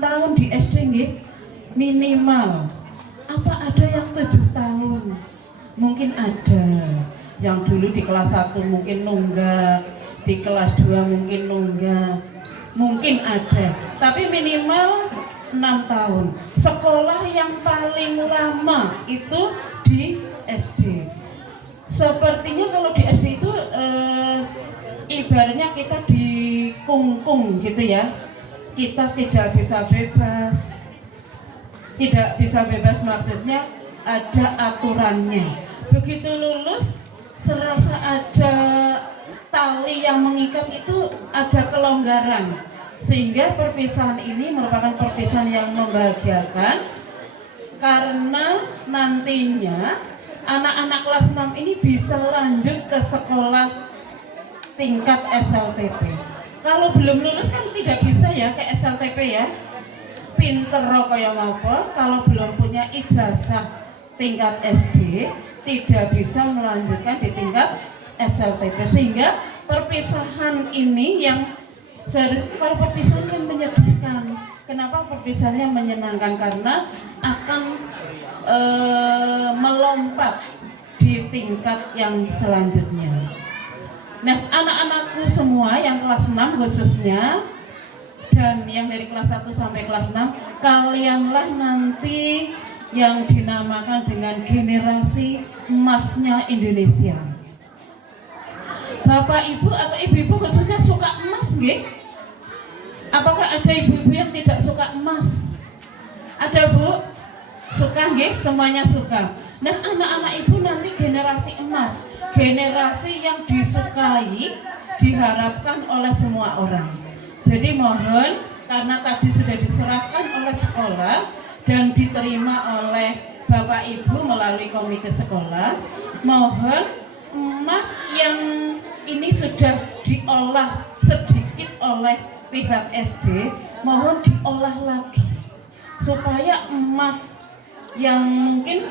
tahun di SD nggih minimal. Apa ada yang 7 tahun? Mungkin ada. Yang dulu di kelas 1 mungkin nunggak, di kelas 2 mungkin nunggak. Mungkin ada, tapi minimal 6 tahun. Sekolah yang paling lama itu di SD. Sepertinya kalau di SD itu ibaratnya kita dikungkung gitu ya. Kita tidak bisa bebas. Tidak bisa bebas maksudnya ada aturannya. Begitu lulus serasa ada tali yang mengikat, itu ada kelonggaran, sehingga perpisahan ini merupakan perpisahan yang membahagiakan karena nantinya anak-anak kelas 6 ini bisa lanjut ke sekolah tingkat SLTP. Kalau belum lulus kan tidak bisa ya ke SLTP ya, pinter kaya apa, kalau belum punya ijazah tingkat SD tidak bisa melanjutkan di tingkat SLTP. Sehingga perpisahan ini yang kalau perpisahan kan menyedihkan. Kenapa perpisahannya menyenangkan? Karena akan melompat di tingkat yang selanjutnya. Nah, anak-anakku semua yang kelas 6 khususnya dan yang dari kelas 1 sampai kelas 6, kalianlah nanti yang dinamakan dengan generasi emasnya Indonesia. Bapak ibu atau ibu-ibu khususnya suka emas nggih? Apakah ada ibu-ibu yang tidak suka emas? Ada bu? Suka nggih? Semuanya suka. Nah, anak-anak ibu nanti generasi emas, generasi yang disukai, diharapkan oleh semua orang. Jadi mohon, karena tadi sudah diserahkan oleh sekolah dan diterima oleh Bapak Ibu melalui komite sekolah, mohon emas yang ini sudah diolah sedikit oleh pihak SD, mohon diolah lagi supaya emas yang mungkin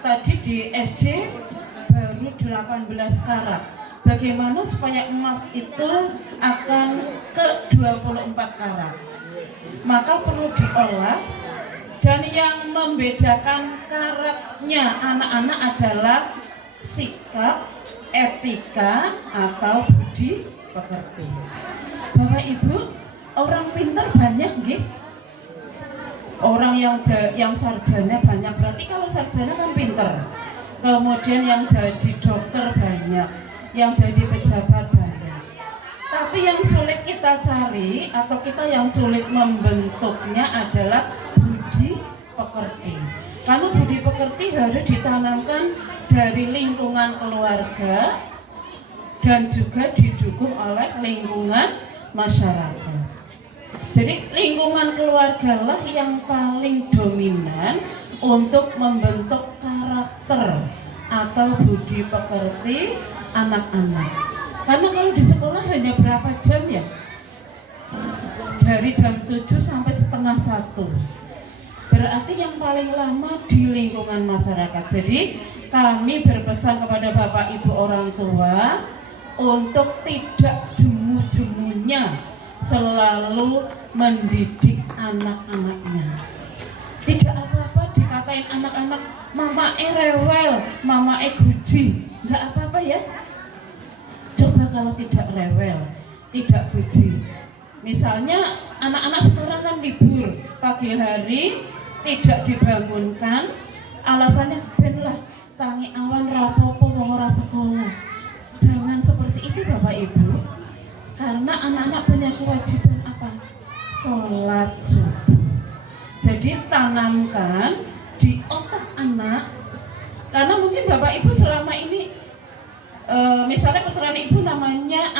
tadi di SD baru 18 karat, bagaimana supaya emas itu akan ke 24 karat, maka perlu diolah. Dan yang membedakan karatnya anak-anak adalah sikap, etika, atau budi pekerti. Bapak Ibu, orang pintar banyak nggih? Orang yang sarjana banyak, berarti kalau sarjana kan pintar. Kemudian yang jadi dokter banyak, yang jadi pejabat banyak. Tapi yang sulit kita cari atau kita yang sulit membentuknya adalah budi pekerti. Karena budi pekerti harus ditanamkan dari lingkungan keluarga dan juga didukung oleh lingkungan masyarakat. Jadi lingkungan keluarga lah yang paling dominan untuk membentuk karakter atau budi pekerti anak-anak. Karena kalau di sekolah hanya berapa jam ya? Dari jam 7 sampai setengah 1. Berarti yang paling lama di lingkungan masyarakat. Jadi kami berpesan kepada Bapak Ibu orang tua untuk tidak jemu-jemunya selalu mendidik anak-anaknya. Tidak apa-apa dikatain anak-anak mama rewel, mama guji, nggak apa-apa ya. Coba kalau tidak rewel, tidak guji. Misalnya anak-anak sekarang kan libur pagi hari tidak dibangunkan, alasannya ben lah tangi awan rapopo wong ora sekolah. Jangan seperti itu Bapak Ibu, karena anak-anak punya kewajiban apa? Sholat subuh. Jadi tanamkan di otak anak, karena mungkin Bapak Ibu selama ini misalnya putra ibu namanya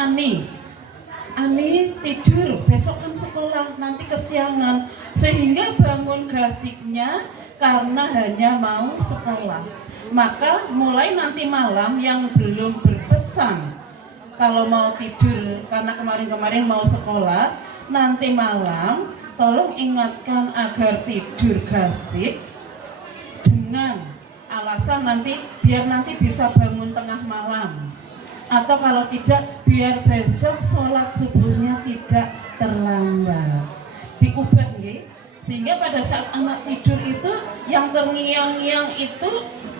Ani tidur, besok kan sekolah, nanti kesiangan, sehingga bangun gasiknya karena hanya mau sekolah. Maka mulai nanti malam yang belum berpesan kalau mau tidur karena kemarin-kemarin mau sekolah, nanti malam tolong ingatkan agar tidur gasik dengan alasan nanti biar nanti bisa bangun tengah malam, atau kalau tidak biar besok sholat subuhnya tidak terlambat. diubah nggih. Sehingga pada saat anak tidur itu yang terngiang-ngiang itu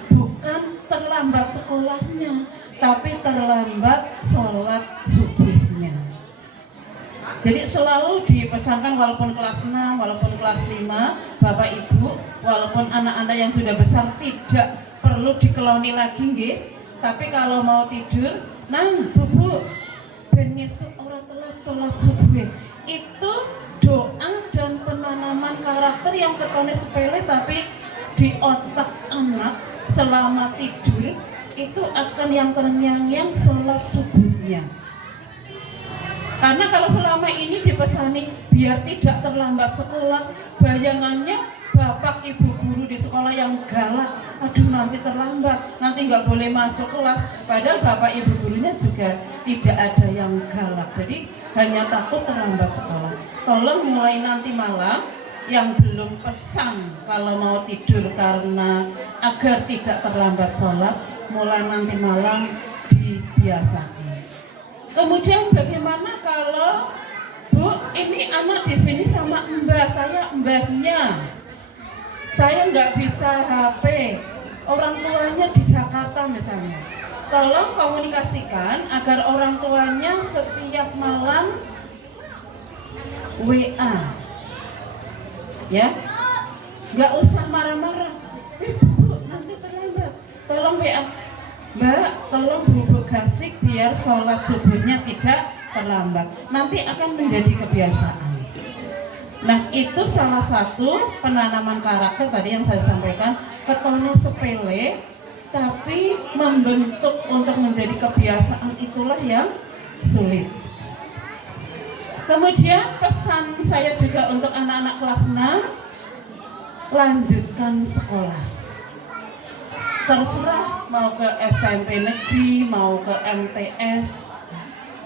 bukan terlambat sekolahnya, tapi terlambat sholat subuhnya. Jadi selalu dipesankan walaupun kelas 6, walaupun kelas 5, Bapak Ibu, walaupun anak-anak yang sudah besar tidak perlu dikeloni lagi nggih. Tapi kalau mau tidur, nang bubu ben ngesuk ora telat sholat subuh. Itu doa dan penanaman karakter yang ketone sepele tapi di otak anak selama tidur itu akan yang terngiang-ngiang sholat subuhnya. Karena kalau selama ini dipesani biar tidak terlambat sekolah, bayangannya bapak ibu guru di sekolah yang galak, aduh nanti terlambat, nanti nggak boleh masuk kelas. Padahal bapak ibu gurunya juga tidak ada yang galak, jadi hanya takut terlambat sekolah. Tolong mulai nanti malam yang belum pesan kalau mau tidur karena agar tidak terlambat sholat, mulai nanti malam dibiasakan. Kemudian bagaimana kalau Bu, ini anak di sini sama mbah, saya mbahnya, saya nggak bisa HP, orang tuanya di Jakarta misalnya. Tolong komunikasikan agar orang tuanya setiap malam WA, ya, nggak usah marah-marah. Bu, nanti terlambat. Tolong WA, Mbak, tolong Bu Gasik biar sholat subuhnya tidak terlambat. Nanti akan menjadi kebiasaan. Nah, itu salah satu penanaman karakter tadi yang saya sampaikan, ketone sepele tapi membentuk untuk menjadi kebiasaan, itulah yang sulit. Kemudian pesan saya juga untuk anak-anak kelas 6, lanjutkan sekolah. Terserah mau ke SMP negeri, mau ke MTS,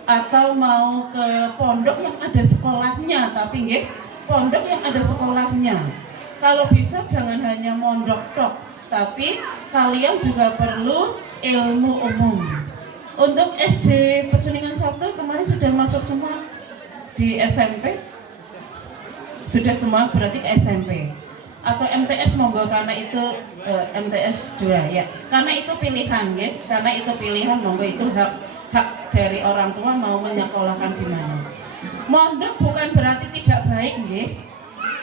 atau mau ke pondok yang ada sekolahnya, tapi nggih, pondok yang ada sekolahnya. Kalau bisa jangan hanya mondok tok, tapi kalian juga perlu ilmu umum. Untuk SD Pesuningan 1 kemarin sudah masuk semua, di SMP sudah semua, berarti ke SMP. Atau MTS monggo, karena itu MTS 2 ya. Karena itu pilihan nggih, karena itu pilihan, monggo, itu hak dari orang tua mau menyekolahkan di mana. Mondok bukan berarti tidak baik nggih.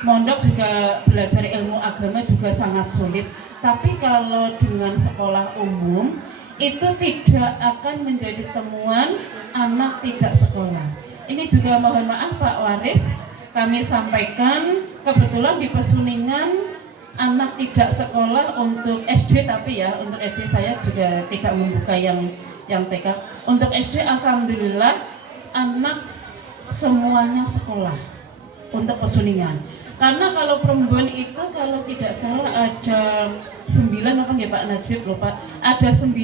Mondok juga belajar ilmu agama juga sangat sulit. Tapi kalau dengan sekolah umum itu tidak akan menjadi temuan anak tidak sekolah. Ini juga mohon maaf Pak Waris, kami sampaikan kebetulan di Pesuningan anak tidak sekolah untuk SD, tapi ya untuk SD saya juga tidak membuka yang TK. Untuk SD alhamdulillah anak semuanya sekolah untuk Pesuningan. Karena kalau Perembuan itu kalau tidak salah ada 9 apa nggih Pak Najib, lupa, ada 9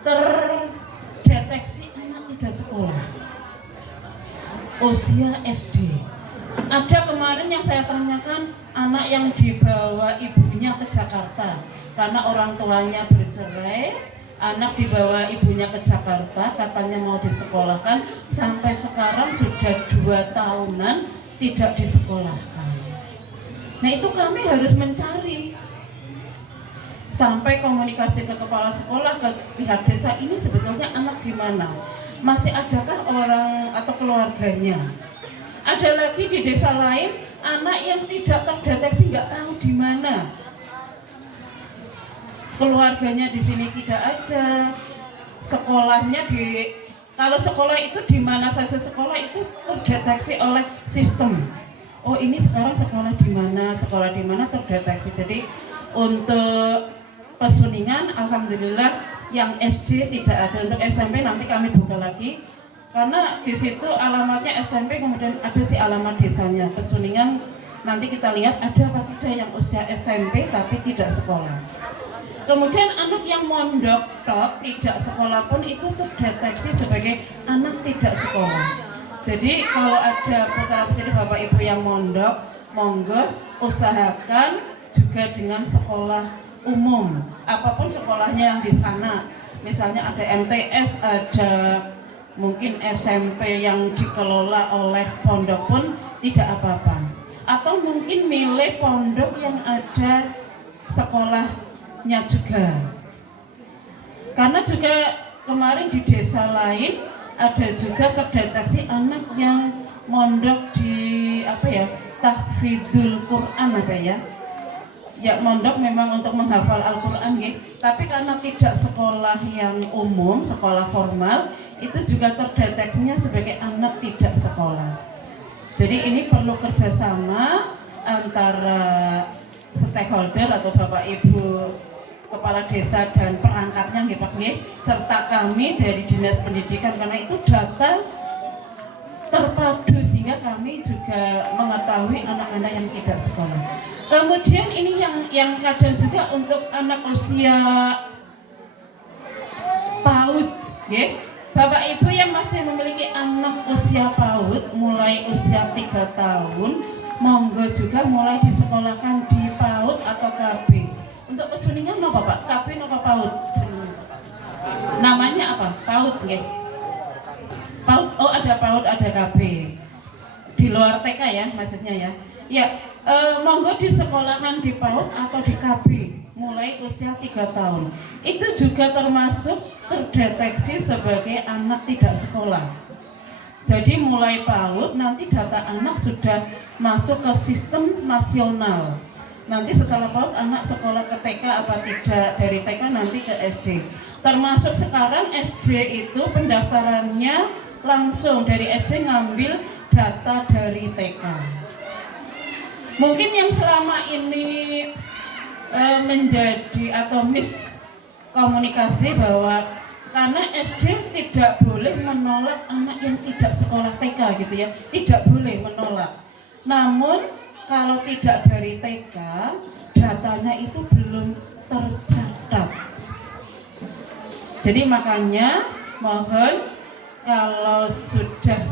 terdeteksi anak tidak sekolah usia SD. Ada kemarin yang saya tanyakan anak yang dibawa ibunya ke Jakarta karena orang tuanya bercerai, anak dibawa ibunya ke Jakarta katanya mau disekolahkan, sampai sekarang sudah 2 tahunan tidak disekolahkan. Nah itu kami harus mencari, sampai komunikasi ke kepala sekolah, ke pihak desa, ini sebetulnya anak di mana? Masih adakah orang atau keluarganya? Ada lagi di desa lain anak yang tidak terdeteksi, nggak tahu di mana keluarganya, di sini tidak ada, sekolahnya di, kalau sekolah itu di mana saja sekolah itu terdeteksi oleh sistem. Oh ini sekarang sekolah di mana terdeteksi. Jadi untuk Pesuningan alhamdulillah yang SD tidak ada. Untuk SMP nanti kami buka lagi karena di situ alamatnya SMP, kemudian ada si alamat desanya. Pesuningan nanti kita lihat ada apa tidak yang usia SMP tapi tidak sekolah. Kemudian anak yang mondok tok tidak sekolah pun itu terdeteksi sebagai anak tidak sekolah. Jadi kalau ada putra-putri Bapak Ibu yang mondok, monggo usahakan juga dengan sekolah umum, apapun sekolahnya yang di sana. Misalnya ada MTS, ada mungkin SMP yang dikelola oleh pondok pun tidak apa-apa. Atau mungkin milih pondok yang ada sekolahnya juga. Karena juga kemarin di desa lain ada juga terdeteksi anak yang mondok di tahfidzul Quran ya mondok memang untuk menghafal Al-Quran tapi karena tidak sekolah yang umum, sekolah formal, itu juga terdeteksinya sebagai anak tidak sekolah. Jadi ini perlu kerjasama antara stakeholder atau Bapak Ibu Kepala Desa dan perangkatnya Pak serta kami dari Dinas Pendidikan, karena itu data terpadu sehingga kami juga mengetahui anak-anak yang tidak sekolah. Kemudian ini yang kadang juga untuk anak usia PAUD, Bapak Ibu yang masih memiliki anak usia PAUD mulai usia 3 tahun, monggo juga mulai disekolahkan di PAUD atau KB. Untuk pesuningan apa Pak? KB apa PAUD? Namanya apa? PAUD PAUD, oh ada PAUD, ada KB. Di luar TK ya maksudnya ya. Ya, monggo disekolahkan di PAUD atau di KB mulai usia 3 tahun. Itu juga termasuk terdeteksi sebagai anak tidak sekolah. Jadi mulai PAUD nanti data anak sudah masuk ke sistem nasional. Nanti setelah PAUD anak sekolah ke TK apa tidak, dari TK nanti ke SD. Termasuk sekarang SD itu pendaftarannya langsung dari SD ngambil data dari TK. Mungkin yang selama ini menjadi atau miskomunikasi bahwa karena SD tidak boleh menolak anak yang tidak sekolah TK gitu ya, tidak boleh menolak. Namun kalau tidak dari TK, datanya itu belum tercatat. Jadi makanya mohon kalau sudah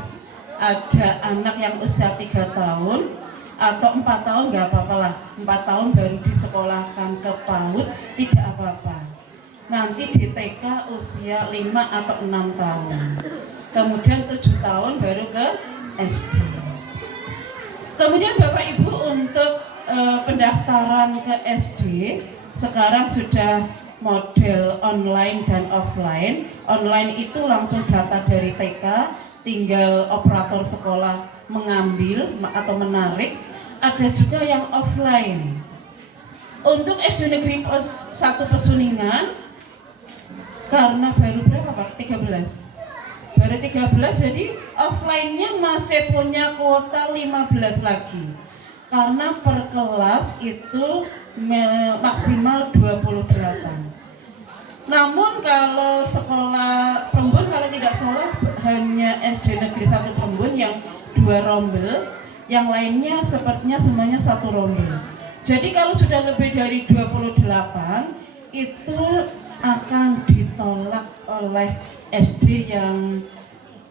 ada anak yang usia 3 tahun atau 4 tahun nggak apa-apa lah, 4 tahun baru disekolahkan ke PAUD tidak apa-apa. Nanti di TK usia 5 atau 6 tahun, kemudian 7 tahun baru ke SD. Kemudian Bapak Ibu untuk pendaftaran ke SD sekarang sudah model online dan offline. Online itu langsung data dari TK, tinggal operator sekolah mengambil atau menarik. Ada juga yang offline. Untuk SD Negeri 1 Pesuningan karena baru berapa Pak? 13. Baru 13, jadi offline-nya masih punya kuota 15 lagi. Karena per kelas itu maksimal 28. Namun kalau sekolah Perembun kalau tidak salah hanya SD Negeri 1 Perembun yang 2 rombel, yang lainnya sepertinya semuanya 1 rombel. Jadi kalau sudah lebih dari 28 itu akan ditolak oleh SD yang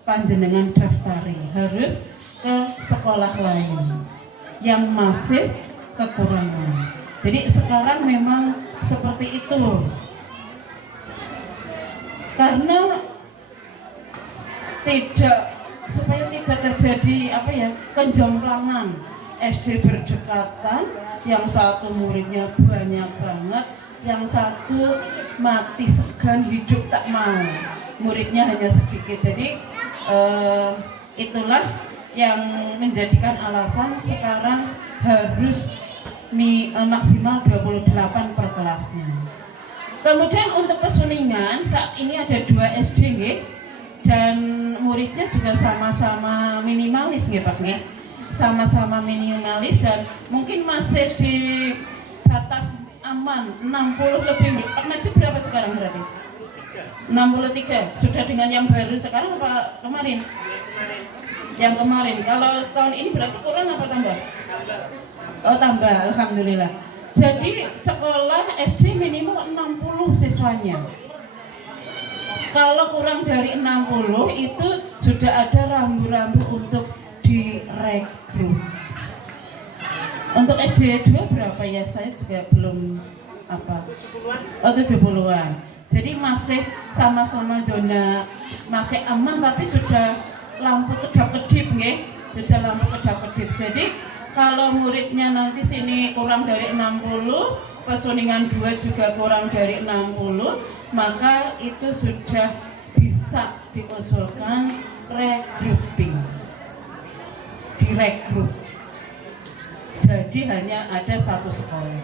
panjenengan daftari, harus ke sekolah lain yang masih kekurangan. Jadi sekarang memang seperti itu. Karena supaya tidak terjadi kenjomplangan, SD berdekatan, yang satu muridnya banyak banget, yang satu mati segan hidup tak mau, muridnya hanya sedikit. Jadi itulah yang menjadikan alasan sekarang harus maksimal 28 per kelasnya. Kemudian untuk Pesuningan saat ini ada 2 SD dan muridnya juga sama-sama minimalis Pak sama-sama minimalis dan mungkin masih di batas aman 60 lebih Pak Najib berapa sekarang berarti? 63 sudah dengan yang baru sekarang apa kemarin? Yang kemarin. Kalau tahun ini berarti kurang apa tambah? Oh tambah, alhamdulillah. Jadi sekolah SD minimal 60 siswanya. Kalau kurang dari 60 itu sudah ada rambu-rambu untuk direkrut. Untuk SD 2 berapa ya? Saya juga belum apa. 70-an. Oh 70-an. Jadi masih sama-sama zona masih aman tapi sudah lampu kedap-kedip beda lampu kedap-kedip. Jadi kalau muridnya nanti sini kurang dari 60, Pesuningan 2 juga kurang dari 60, maka itu sudah bisa diusulkan regrouping, direkrup. Jadi hanya ada satu sekolah.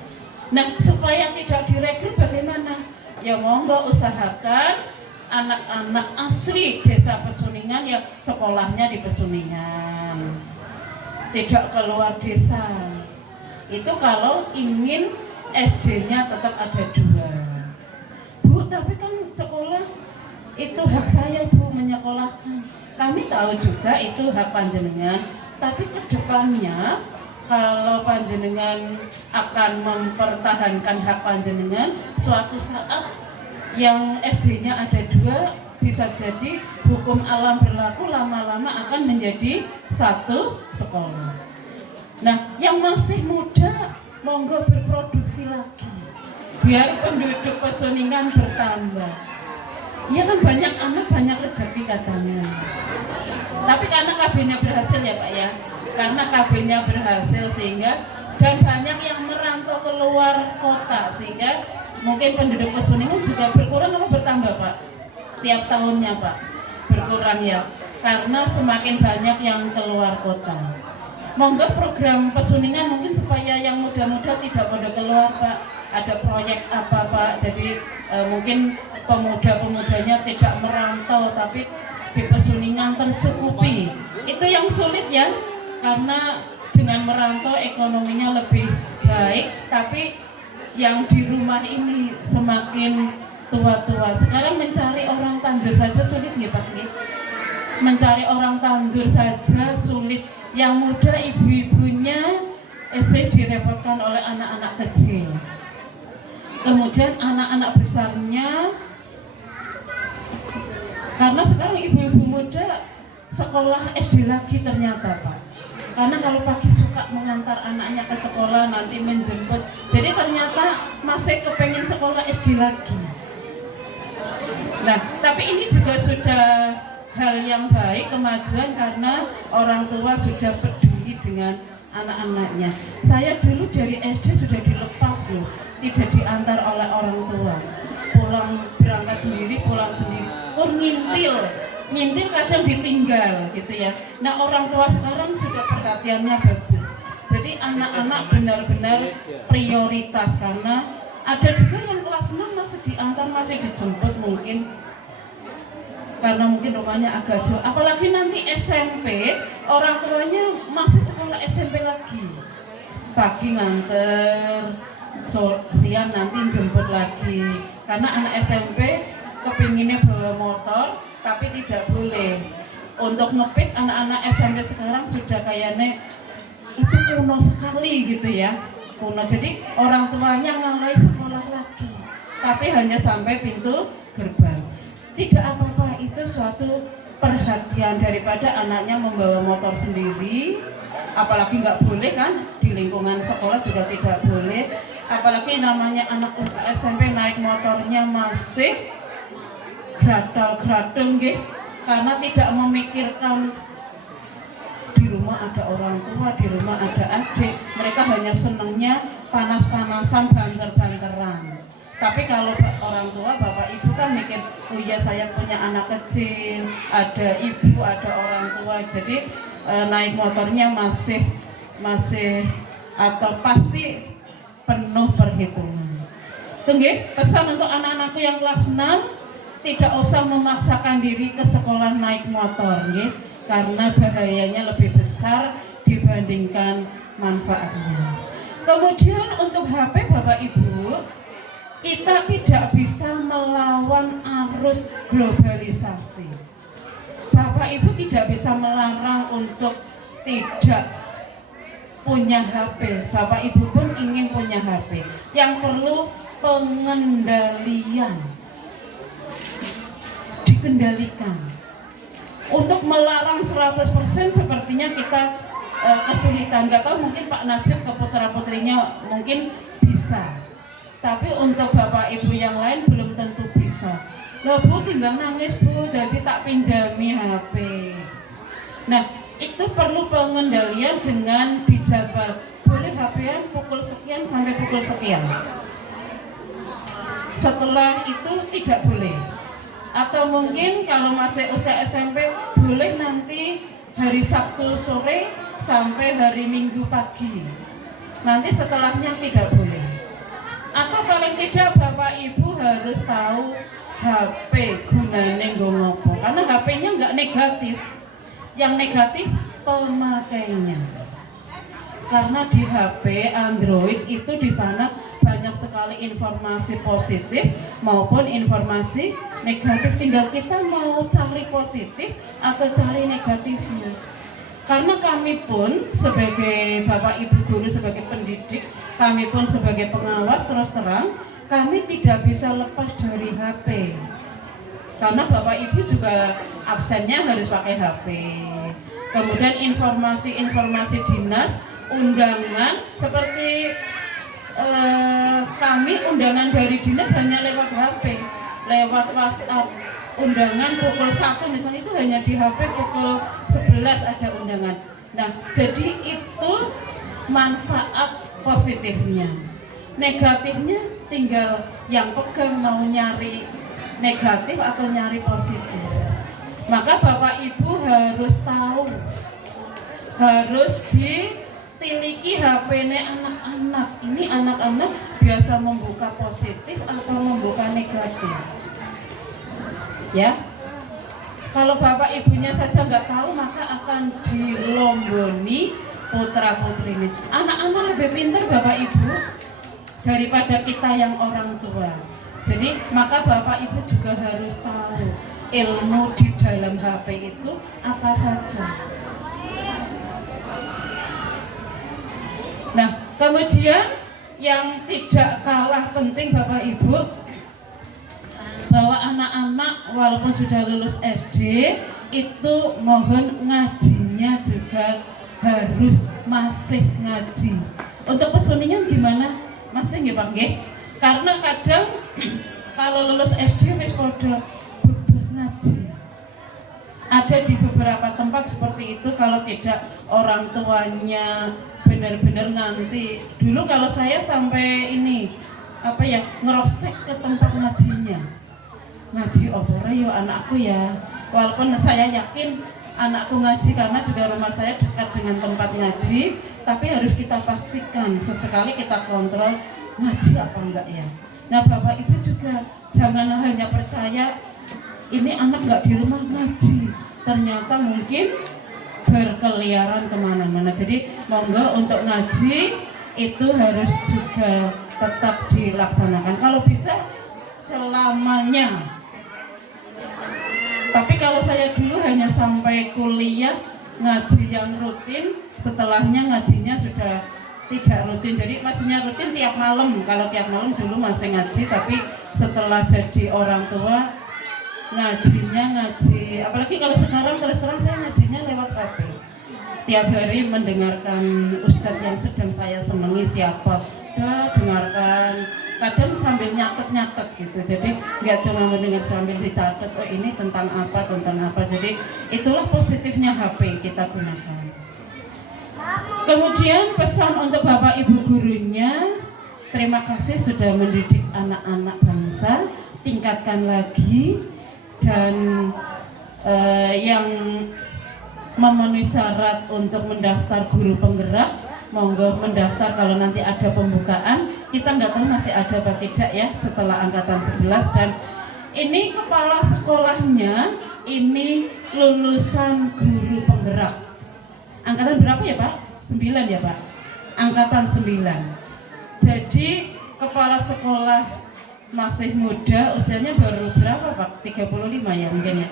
Nah, supaya tidak direkrut bagaimana? Ya monggo usahakan anak-anak asli desa Pesuningan ya sekolahnya di Pesuningan, tidak keluar desa. Itu kalau ingin SD-nya tetap ada 2. Bu, tapi kan sekolah itu hak saya Bu menyekolahkan. Kami tahu juga itu hak panjenengan, tapi kedepannya kalau panjenengan akan mempertahankan hak panjenengan, suatu saat yang SD-nya ada 2, bisa jadi hukum alam berlaku, lama-lama akan menjadi satu sekolah. Nah, yang masih muda monggo berproduksi lagi, biar penduduk Pesuningan bertambah. Iya kan banyak anak banyak rezeki katanya. Tapi karena KB-nya berhasil ya Pak ya, karena KB-nya berhasil sehingga dan banyak yang merantau keluar kota sehingga mungkin penduduk Pesuningan juga berkurang apa bertambah Pak? Tiap tahunnya Pak berkurang ya, karena semakin banyak yang keluar kota. Monggo program Pesuningan mungkin supaya yang muda-muda tidak pada keluar Pak, ada proyek apa Pak, jadi mungkin pemuda-pemudanya tidak merantau tapi di Pesuningan tercukupi. Itu yang sulit ya, karena dengan merantau ekonominya lebih baik, tapi yang di rumah ini semakin tua-tua. Sekarang mencari orang tandur saja sulit nggih Pak nggih? Mencari orang tandur saja sulit. Yang muda ibu-ibunya direpotkan oleh anak-anak kecil. Kemudian anak-anak besarnya, karena sekarang ibu-ibu muda sekolah SD lagi ternyata Pak. Karena kalau pagi suka mengantar anaknya ke sekolah, nanti menjemput. Jadi ternyata masih kepengen sekolah SD lagi. Nah, tapi ini juga sudah hal yang baik, kemajuan karena orang tua sudah peduli dengan anak-anaknya. Saya dulu dari SD sudah dilepas loh, tidak diantar oleh orang tua. Pulang berangkat sendiri, pulang sendiri. Ngintil kadang ditinggal gitu ya. Nah, orang tua sekarang sudah perhatiannya bagus. Jadi anak-anak benar-benar prioritas karena ada juga yang kelas 6 masih diantar, masih dijemput mungkin. Karena mungkin rumahnya agak jauh, apalagi nanti SMP, orang tuanya masih sekolah SMP lagi, pagi nganter, siang nanti jemput lagi. Karena anak SMP kepinginnya bawa motor, tapi tidak boleh. Untuk ngepit anak-anak SMP sekarang sudah kayaknya itu kuno sekali gitu ya, kuno. Jadi orang tuanya ngalai sekolah lagi, tapi hanya sampai pintu gerbang. Tidak apa-apa, itu suatu perhatian daripada anaknya membawa motor sendiri, apalagi nggak boleh kan, di lingkungan sekolah juga tidak boleh, apalagi namanya anak SMP naik motornya masih gratal-gratal nggih, karena tidak memikirkan di rumah ada orang tua, di rumah ada adik, mereka hanya senangnya panas-panasan, banter-banteran. Tapi kalau orang tua, bapak ibu kan mikir, oh iya saya punya anak kecil, ada ibu, ada orang tua, jadi naik motornya masih atau pasti penuh perhitungan. Tunggu, pesan untuk anak-anakku yang kelas 6, tidak usah memaksakan diri ke sekolah naik motor, nggih, karena bahayanya lebih besar dibandingkan manfaatnya. Kemudian untuk HP bapak ibu, kita tidak bisa melawan arus globalisasi. Bapak Ibu tidak bisa melarang untuk tidak punya HP. Bapak Ibu pun ingin punya HP. Yang perlu pengendalian. Dikendalikan. Untuk melarang 100% sepertinya kita kesulitan. Gak tahu mungkin Pak Najib ke putra-putrinya mungkin bisa. Tapi untuk bapak ibu yang lain belum tentu bisa. Loh Bu, timbang nangis Bu, jadi tak pinjami HP. Nah, itu perlu pengendalian dengan dijadwal. Boleh HP-an pukul sekian sampai pukul sekian. Setelah itu tidak boleh. Atau mungkin kalau masih usia SMP boleh nanti hari Sabtu sore sampai hari Minggu pagi. Nanti setelahnya tidak boleh. Atau paling tidak Bapak Ibu harus tahu HP gunanya ngopo. Karena HP-nya nggak negatif. Yang negatif pemakainya. Karena di HP Android itu di sana banyak sekali informasi positif maupun informasi negatif. Tinggal kita mau cari positif atau cari negatifnya. Karena kami pun sebagai Bapak Ibu guru, sebagai pendidik, kami pun sebagai pengawas, terus terang kami tidak bisa lepas dari HP. Karena Bapak Ibu juga absennya harus pakai HP. Kemudian informasi-informasi dinas, undangan seperti kami undangan dari dinas hanya lewat HP, lewat WhatsApp. Undangan pukul 1 misalnya itu hanya di HP, pukul 11 ada undangan. Nah, jadi itu manfaat positifnya. Negatifnya tinggal yang pegang mau nyari negatif atau nyari positif. Maka Bapak Ibu harus tahu, harus ditiliki HP-nya anak-anak. Ini anak-anak biasa membuka positif atau membuka negatif. Ya, kalau Bapak Ibunya saja nggak tahu maka akan dilomboni putra putrinya. Anak-anak lebih pintar Bapak Ibu daripada kita yang orang tua. Jadi maka Bapak Ibu juga harus tahu ilmu di dalam HP itu apa saja. Nah, kemudian yang tidak kalah penting Bapak Ibu, bahwa anak-anak walaupun sudah lulus SD itu mohon ngajinya juga harus masih ngaji. Untuk pesuninya gimana? Masih nggih Pak nggih? Karena kadang kalau lulus SD wis padha bebas ngaji. Ada di beberapa tempat seperti itu, kalau tidak orang tuanya benar-benar nganti. Dulu kalau saya sampai ini ngeroscek ke tempat ngajinya. Ngaji opora yo anakku ya. Walaupun saya yakin anakku ngaji karena juga rumah saya dekat dengan tempat ngaji, tapi harus kita pastikan sesekali kita kontrol ngaji apa enggak ya. Nah Bapak Ibu juga jangan hanya percaya ini anak enggak di rumah ngaji, ternyata mungkin berkeliaran kemana-mana. Jadi monggo untuk ngaji itu harus juga tetap dilaksanakan kalau bisa selamanya. Tapi kalau saya dulu hanya sampai kuliah ngaji yang rutin, setelahnya ngajinya sudah tidak rutin. Jadi maksudnya rutin tiap malam. Kalau tiap malam dulu masih ngaji, tapi setelah jadi orang tua ngajinya ngaji. Apalagi kalau sekarang terus terang saya ngajinya lewat HP. Tiap hari mendengarkan ustadz yang sedang saya senangi siapa, dengarkan. Kadang sambil nyatet gitu, jadi nggak cuma mendengar sambil dicatat, oh ini tentang apa. Jadi itulah positifnya HP kita gunakan. Kemudian pesan untuk Bapak Ibu gurunya, terima kasih sudah mendidik anak-anak bangsa, tingkatkan lagi. Dan yang memenuhi syarat untuk mendaftar guru penggerak, monggo mendaftar. Kalau nanti ada pembukaan, kita nggak tahu masih ada apa tidak ya setelah angkatan 11. Dan ini kepala sekolahnya ini lulusan guru penggerak. Angkatan berapa ya Pak? 9 ya Pak? Angkatan 9. Jadi kepala sekolah masih muda, usianya baru berapa Pak? 35 ya mungkin ya.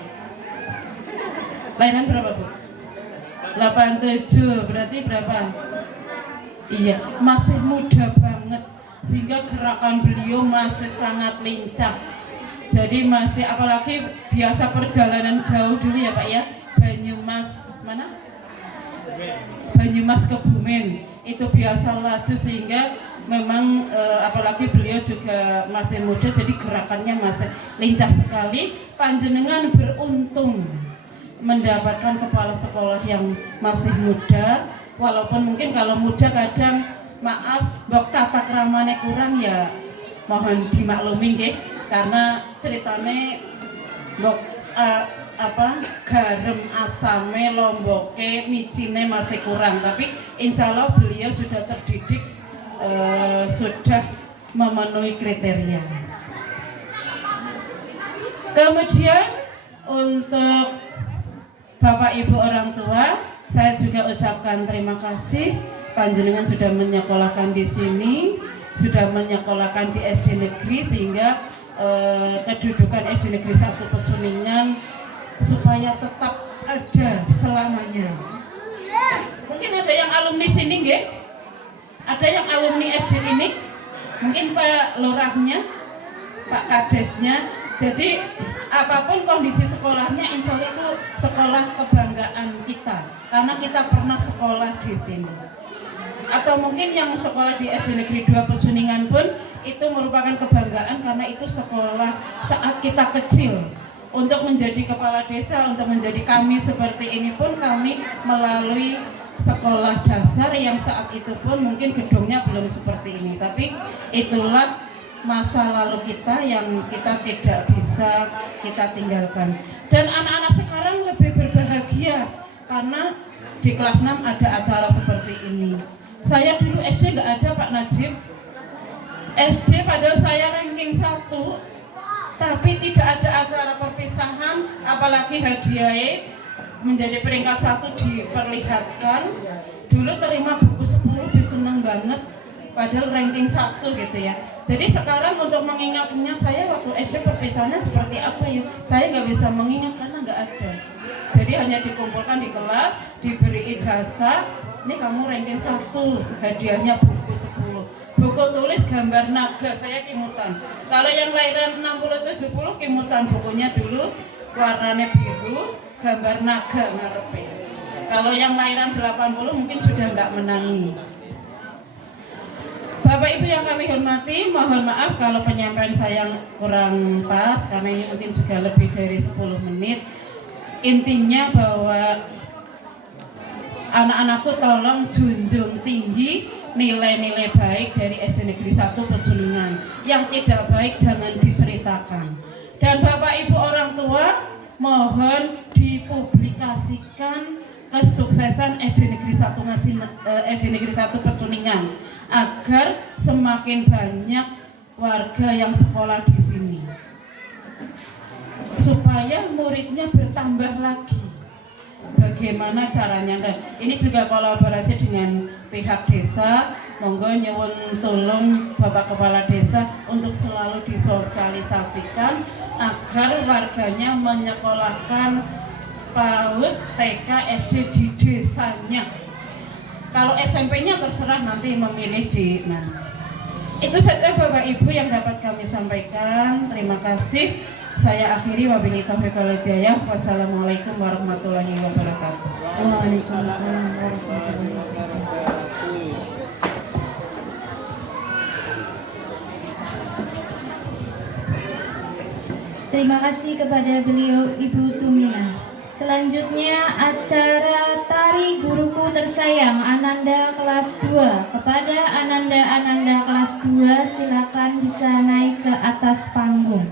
Lahiran berapa Bu? 87, berarti berapa? Iya, masih muda banget, sehingga gerakan beliau masih sangat lincah. Jadi masih, apalagi biasa perjalanan jauh dulu ya Pak ya, Banyumas mana? Banyumas ke Bumen, itu biasa laju sehingga memang apalagi beliau juga masih muda, jadi gerakannya masih lincah sekali. Panjenengan beruntung mendapatkan kepala sekolah yang masih muda, walaupun mungkin kalau muda kadang maaf mbok tata kramane kurang ya mohon dimaklumi nggih, karena ceritane mbok garam asame lomboke micine masih kurang, tapi insya Allah beliau sudah terdidik, sudah memenuhi kriteria. Kemudian untuk Bapak Ibu orang tua, saya juga ucapkan terima kasih panjenengan sudah menyekolahkan di sini, sudah menyekolahkan di SD negeri, sehingga kedudukan SD negeri 1 Pesuningan supaya tetap ada selamanya. Mungkin ada yang alumni sini nggih? Ada yang alumni SD ini? Mungkin Pak Lurahnya, Pak Kadesnya. Jadi apapun kondisi sekolahnya, insya Allah itu sekolah kebanggaan kita, karena kita pernah sekolah di sini. Atau mungkin yang sekolah di SD Negeri 2 Pesuningan pun itu merupakan kebanggaan, karena itu sekolah saat kita kecil. Untuk menjadi kepala desa, untuk menjadi kami seperti ini pun kami melalui sekolah dasar yang saat itu pun mungkin gedungnya belum seperti ini, tapi itulah masa lalu kita yang kita tidak bisa kita tinggalkan. Dan anak-anak sekarang lebih berbahagia karena di kelas 6 ada acara seperti ini. Saya dulu SD nggak ada Pak Najib. SD padahal saya ranking 1, tapi tidak ada acara perpisahan, apalagi hadiah menjadi peringkat 1 diperlihatkan. Dulu terima buku 10 senang banget, padahal ranking 1 gitu ya. Jadi sekarang untuk mengingat-ingat saya waktu SD perpisahannya seperti apa ya, saya nggak bisa mengingat karena nggak ada. Jadi hanya dikumpulkan di kelas, diberi ijazah, ini kamu ranking 1, hadiahnya buku 10, buku tulis gambar naga, saya kimutan. Kalau yang lahiran 60-70 kimutan, bukunya dulu warnanya biru, gambar naga ngarepe. Kalau yang lahiran 80 mungkin sudah nggak menangi. Bapak Ibu yang kami hormati, mohon maaf kalau penyampaian saya kurang pas, karena ini mungkin juga lebih dari 10 menit. Intinya bahwa anak-anakku tolong junjung tinggi nilai-nilai baik dari SD Negeri 1 Pesuningan. Yang tidak baik jangan diceritakan. Dan Bapak Ibu orang tua, mohon dipublikasikan kesuksesan SD Negeri 1 Pesuningan, agar semakin banyak warga yang sekolah di sini, supaya muridnya bertambah lagi. Bagaimana caranya? Nah, ini juga kolaborasi dengan pihak desa. Monggo nyuwun tolong Bapak Kepala Desa untuk selalu disosialisasikan agar warganya menyekolahkan PAUD, TK, SD di desanya. Kalau SMP-nya terserah nanti memilih di mana. Itu saja Bapak Ibu yang dapat kami sampaikan. Terima kasih. Saya akhiri, wabillahi taufiq wal hidayah. Wassalamualaikum warahmatullahi wabarakatuh. Waalaikumsalam warahmatullahi wabarakatuh. Terima kasih kepada beliau Ibu Tumina. Selanjutnya acara Tari Guruku Tersayang Ananda kelas 2. Kepada Ananda kelas 2 silakan bisa naik ke atas panggung.